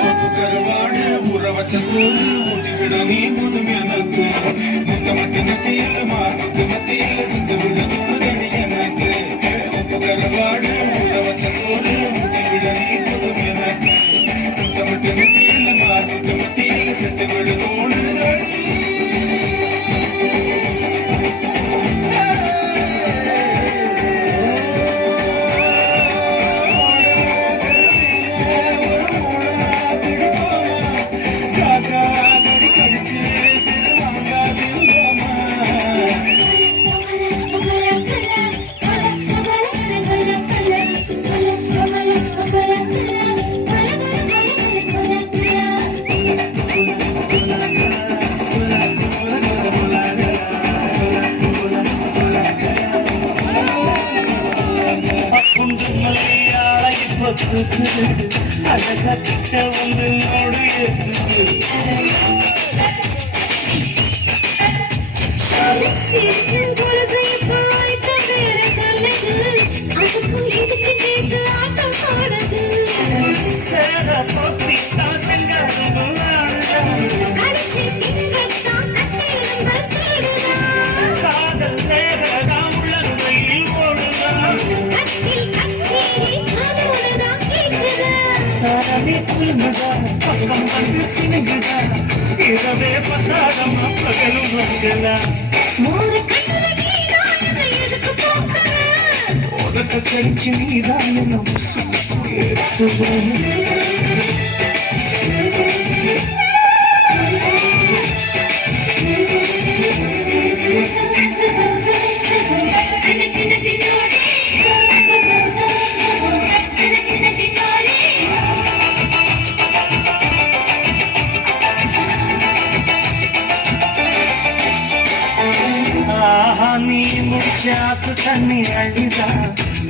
உப்பு கருவாடு ஊற வச்ச சோறு ஊட்டிவிட நீ போதும் எனக்கு முத்த மட்டு நெத்தியில் மாட்டு மத்தியில் சுத்து விட தோணுதடி எனக்கு உப்பு கருவாடு ஊற வச்ச சோறு ஊட்டிவிட நீ போதும் எனக்கு முத்த மட்டு நெத்தியில் மாட்டு மத்தியில் சுத்து விட தோணுதடி அழகா கிட்ட வந்து நோடு எடுத்து சேர போத்தி காதல் சேரதான் உள்ளங்கையில் ஓடுதான் தானே குழுங்குதா பக்கம் வந்து சினுங்குதா இரவே பத்தாதமா பகலும் வந்துதா உனக்கு கழிச்சு நீதான் நம்ம நீ முடிச்சாத்து தண்ணி அழுதா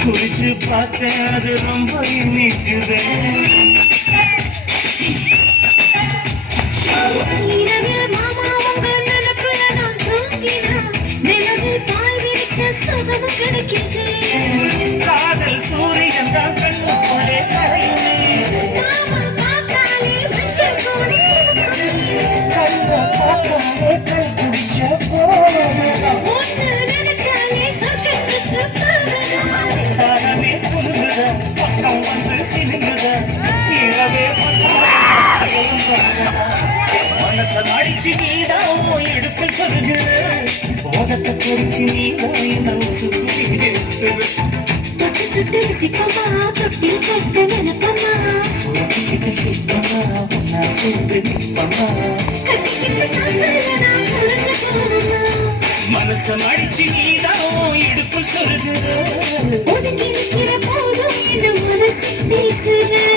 குடிச்சு பார்த்தேன் அது ரொம்ப இனிக்குது காதல் சூரியன் தான் கண்ணுக்குள்ளே கரையுமே கை குடிச்ச போனே பக்கம் வந்து சிலுங்குத இரவே மனச அடிச்சு நீதான் எடுப்பு சொல்லுகிற உதட்ட பொறிச்சு நீதான் சிக்கமா தொட்டில் கட்ட நினைப்பமா சிக்கமா ஒன்னா சேர்ந்து நிற்பமா மனச அடிச்சு நீதான் எடுப்பு சொல்லுகிற ஒதுங்கி நிற்கிற போதும் இந்த மனசு பேசுற